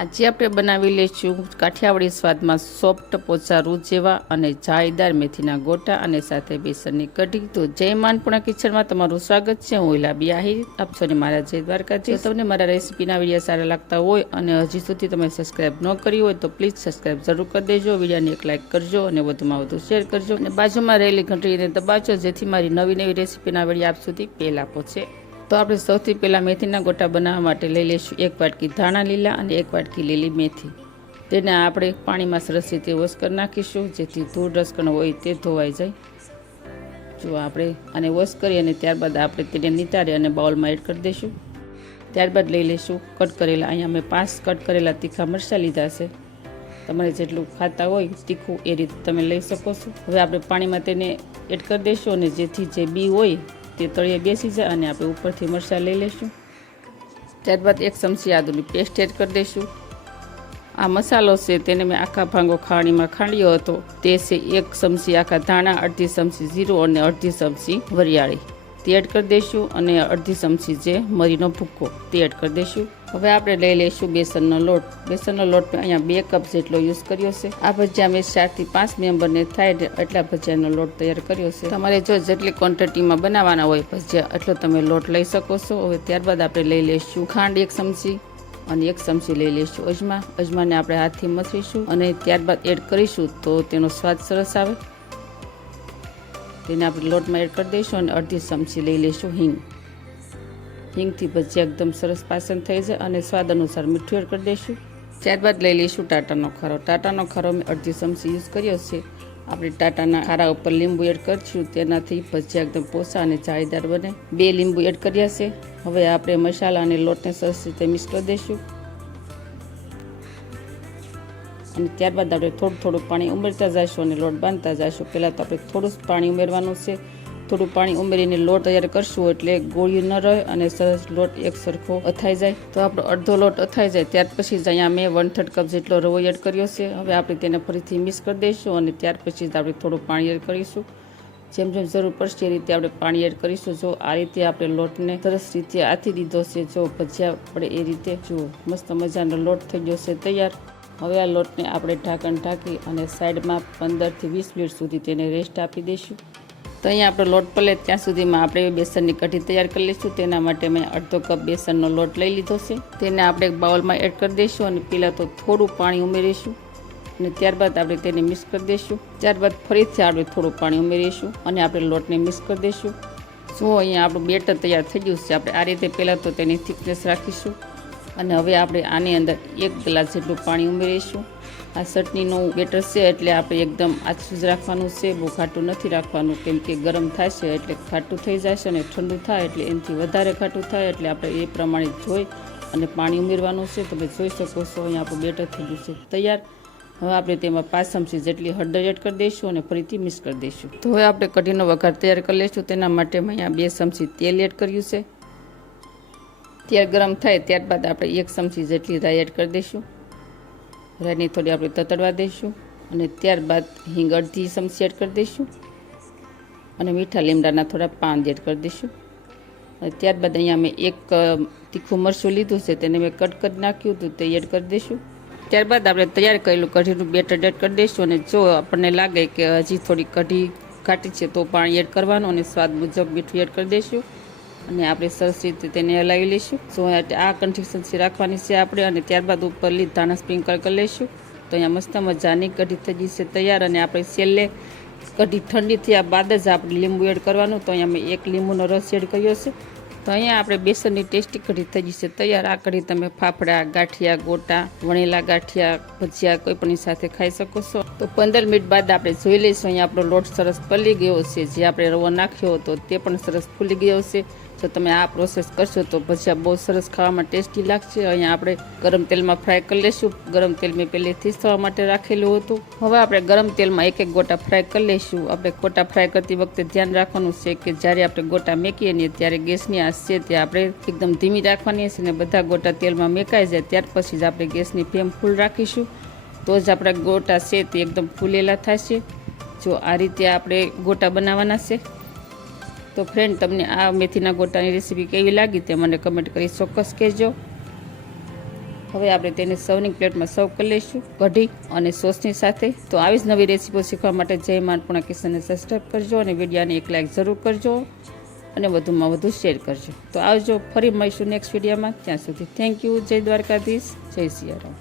આજે આપણે બનાવી લઈશું કાઠિયાવાડી સ્વાદમાં સોફ્ટ પોચા રૂ જેવા અને જાળીદાર મેથીના ગોટા અને સાથે બેસનની કઢી. તો જય માનપુણા કિચનમાં તમારું સ્વાગત છે. હું ઇલાબી બિયાહી આપ સૌને મારા જય દ્વારકાજી તમને મારા રેસીપીના વીડિયો સારા લાગતા હોય અને હજી સુધી તમે સબસ્ક્રાઇબ ન કરી હોય તો પ્લીઝ સબસ્ક્રાઈબ જરૂર કરી દેજો. વિડીયોને એક લાઇક કરજો અને વધુમાં વધુ શેર કરજો. અને બાજુમાં રહેલી ઘંટડીને દબાવજો જેથી મારી નવી નવી રેસીપીના વીડિયો આપ સુધી પહેલાં પહોંચે. તો આપણે સૌથી પહેલાં મેથીના ગોટા બનાવવા માટે લઈ લઈશું. એક વાટકી ધાણા લીલા અને એક વાટકી લીલી મેથી. તેને આપણે પાણીમાં સરસ રીતે વોશ કરી નાખીશું. જેથી ધૂળ રસકણ હોય તે ધોવાઈ જાય. જો આપણે આને વોશ કરી અને ત્યારબાદ આપણે તેને નિતારી અને બાઉલમાં એડ કરી દઈશું. ત્યારબાદ લઈ લઈશું કટ કરેલા, અહીંયા મેં પાંચ કટ કરેલા તીખા મરચાં લીધા છે. તમારે જેટલું ખાતા હોય તીખું એ રીતે તમે લઈ શકો છો. હવે આપણે પાણીમાં તેને એડ કરી દઈશું અને જેથી જે બી હોય તે તળિયે બેસી જાય અને આપણે ઉપરથી મરચાં લઈ લઈશું ત્યારબાદ એક ચમચી આદુની પેસ્ટ એડ કરી દઈશું. આ મસાલો છે તેને મેં આખા ભાંગો ખાણીમાં ખાંડ્યો હતો. તે છે એક ચમચી આખા ધાણા, અડધી ચમચી જીરું અને અડધી ચમચી વરિયાળી. તે એડ કરી દઈશું અને અડધી ચમચી જે મરીનો ભૂક્કો, તે એડ કરી દઈશું. હવે આપણે લઈ લઈશું બેસનનો લોટ. બેસનનો લોટ અહીંયા બે કપ જેટલો યુઝ કર્યો છે. આ ભજીયા મેં ચારથી પાંચ મેમ્બરને થાય એટલા ભજીયાનો લોટ તૈયાર કર્યો છે. તમારે જો જેટલી ક્વોન્ટિટીમાં બનાવવાના હોય ભજીયા એટલો તમે લોટ લઈ શકો છો. હવે ત્યારબાદ આપણે લઈ લઈશું ખાંડ એક ચમચી અને એક ચમચી લઈ લઈશું અજમા. અજમાને આપણે હાથથી મથરીશું અને ત્યારબાદ એડ કરીશું તો તેનો સ્વાદ સરસ આવે. તેને આપણે લોટમાં એડ કરી દઈશું અને અડધી ચમચી લઈ લઈશું હિંગ. હિંગથી ભજીયા એકદમ સરસ પાસન થઈ જાય અને સ્વાદ અનુસાર મીઠું એડ કરી દઈશું. ત્યારબાદ લઈ લઈશું ટાટાનો ખારો. ટાટાનો ખારો મેં અડધી ચમચી યુઝ કર્યો છે. આપણે ટાટાના ખારા ઉપર લીંબુ એડ કરીશું. તેનાથી ભજીયા એકદમ પોસા અને જાળીદાર બને. બે લીંબુ એડ કર્યા છે. હવે આપણે મસાલા અને લોટને સરસ રીતે મિક્સ કરી દઈશું. અને ત્યારબાદ આપણે થોડું થોડું પાણી ઉમેરતા જઈશું અને લોટ બાંધતા જઈશું. પહેલાં તો આપણે થોડું જ પાણી ઉમેરવાનું છે. થોડું પાણી ઉમેરીને લોટ તૈયાર કરશું એટલે ગોળ્યું ન રહે અને સરસ લોટ એક સરખો અથાઈ જાય. તો આપણો અડધો લોટ અથાઈ જાય. ત્યાર પછી જ અહીંયા મેં વન થર્ડ કપ જેટલો રવો એડ કર્યો છે. હવે આપણે તેને ફરીથી મિક્સ કરી દઈશું અને ત્યાર પછી જ આપણે થોડું પાણી એડ કરીશું. જેમ જેમ જરૂર પડશે એ રીતે આપણે પાણી એડ કરીશું. જો આ રીતે આપણે લોટને સરસ રીતે આથી દીધો છે, જો ભજીયા પડે એ રીતે જુઓ મસ્ત મજાનો લોટ થઈ ગયો છે તૈયાર. હવે આ લોટને આપણે ઢાંકણ ઢાંકી અને સાઈડમાં પંદરથી વીસ મિનિટ સુધી તેને રેસ્ટ આપી દઈશું. તો અહીંયા આપણો લોટ પલે ત્યાં સુધીમાં આપણે બેસનની કઢી તૈયાર કરી લઈશું. તેના માટે મેં અડધો કપ બેસનનો લોટ લઈ લીધો છે. તેને આપણે એક બાઉલમાં એડ કરી દઈશું અને પહેલાં તો થોડું પાણી ઉમેરીશું અને ત્યારબાદ આપણે તેને મિક્સ કરી દઈશું. ત્યારબાદ ફરીથી આપણે થોડું પાણી ઉમેરીશું અને આપણે લોટને મિક્સ કરી દઈશું. શું અહીંયા આપણું બેટર તૈયાર થઈ ગયું છે, આપણે આ રીતે પહેલાં તો તેની થિકનેસ રાખીશું અને હવે આપણે આની અંદર એક ગ્લાસ જેટલું પાણી ઉમેરીશું. આ ચટણીનું બેટર છે એટલે આપણે એકદમ આછું જ રાખવાનું છે, બહુ ખાટું નથી રાખવાનું. કેમ કે ગરમ થશે એટલે ખાટું થઈ જશે અને ઠંડુ થાય એટલે એનાથી વધારે ખાટું થાય એટલે આપણે એ પ્રમાણે જોઈ અને પાણી ઉમેરવાનું છે. તમે જોઈ શકો છો, અહીંયા આપણું બેટર થઈ ગયું છે. તૈયાર. હવે આપણે તેમાં પાંચ ચમચી જેટલી હળદર એડ કરી દઈશું અને ફરીથી મિક્સ કરી દઈશું. તો હવે આપણે કઢીનો વઘાર તૈયાર કરી લઈશું. તેના માટે અહીંયા બે ચમચી તેલ એડ કર્યું છે. તેલ ગરમ થાય ત્યારબાદ આપણે એક ચમચી જેટલી રાઈ એડ કરી દઈશું. રાઈને થોડી આપણે તતડવા દઈશું અને ત્યારબાદ હિંગ અડધી ચમચી એડ કરી દઈશું અને મીઠા લીમડાના થોડા પાન એડ કરી દઈશું. અને ત્યારબાદ અહીંયા મેં એક તીખું મરચું લીધું છે, તેને મેં કટ કરી નાખ્યું હતું, તે એડ કરી દઈશું. ત્યારબાદ આપણે તૈયાર કરેલું કઢીનું બેટર એડ કરી દઈશું અને જો આપણને લાગે કે હજી થોડી કઢી ઘાટી છે તો પાણી એડ કરવાનું અને સ્વાદ મુજબ મીઠું એડ કરી દઈશું. અને આપણે સરસ રીતે તેને હલાવી લઈશું. સો આ કન્સિસ્ટન્સી રાખવાની છે આપણે અને ત્યારબાદ ઉપર લીધ ધાણા સ્પ્રિંકલ કરી લઈશું. તો અહીંયા મસ્ત મજાની કઢી થઈ છે તૈયાર અને આપણે છેલ્લે કઢી ઠંડી થયા બાદ જ આપણે લીંબુ એડ કરવાનું. તો અહીંયા મેં એક લીંબુનો રસ એડ કર્યો છે. તો અહીંયા આપણે બેસનની ટેસ્ટી કઢી થઈ છે તૈયાર. આ કઢી તમે ફાફડા, ગાંઠિયા, ગોટા, વણેલા ગાંઠિયા, ભજીયા કોઈ પણ સાથે ખાઈ શકો છો. તો પંદર મિનિટ બાદ આપણે જોઈ લઈશું અહીંયા આપણો લોટ સરસ પલી ગયો છે. જે આપણે રવો નાખ્યો હતો તે પણ સરસ ફૂલી ગયો છે. જો તમે આ પ્રોસેસ કરશો તો ભજીયા બહુ સરસ ખાવામાં ટેસ્ટી લાગશે. અહીંયા આપણે ગરમ તેલમાં ફ્રાય કરી લઈશું. ગરમ તેલ મેં પહેલેથી થવા માટે રાખેલું હતું. હવે આપણે ગરમ તેલમાં એક એક ગોટા ફ્રાય કરી લઈશું. આપણે ગોટા ફ્રાય કરતી વખતે ધ્યાન રાખવાનું છે કે જ્યારે આપણે ગોટા મેકીએ ને ત્યારે ગેસની આંચ છે તે આપણે એકદમ ધીમી રાખવાની છે ને બધા ગોટા તેલમાં મેકાઈ જાય. ત્યાર પછી જ આપણે ગેસની ફ્લેમ ફૂલ રાખીશું. તો જ આપણા ગોટા છે તે એકદમ ફૂલેલા થશે. જો આ રીતે આપણે ગોટા બનાવવાના છે. તો ફ્રેન્ડ તમને આ મેથીના ગોટાની રેસીપી કેવી લાગી તે મને કમેન્ટ કરી ચોક્કસ કહેજો. હવે આપણે તેને સૌની પ્લેટમાં સર્વ કરી લઈશું કઢી અને સોસની સાથે. તો આવી જ નવી રેસીપીઓ શીખવા માટે જય માનપુણા કિશનને સબસ્ક્રાઈબ કરજો અને વિડીયાને એક લાઈક જરૂર કરજો અને વધુમાં વધુ શેર કરજો. તો આવજો, ફરી મળીશું નેક્સ્ટ વિડીયોમાં ત્યાં સુધી થેન્ક યુ જય દ્વારકાધીશ, જય સિયારામ.